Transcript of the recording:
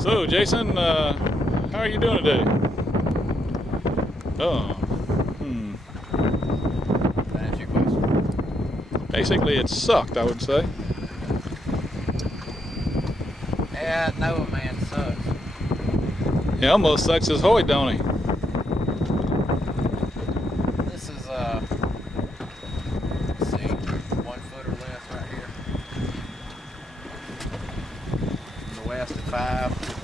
So, Jason, how are you doing today? Oh, That answer your question? basically it sucked, I would say. Yeah, no man sucks. He almost sucks his Hoyt, don't he? This is let's see, 1 foot or less right here. From the west at 5.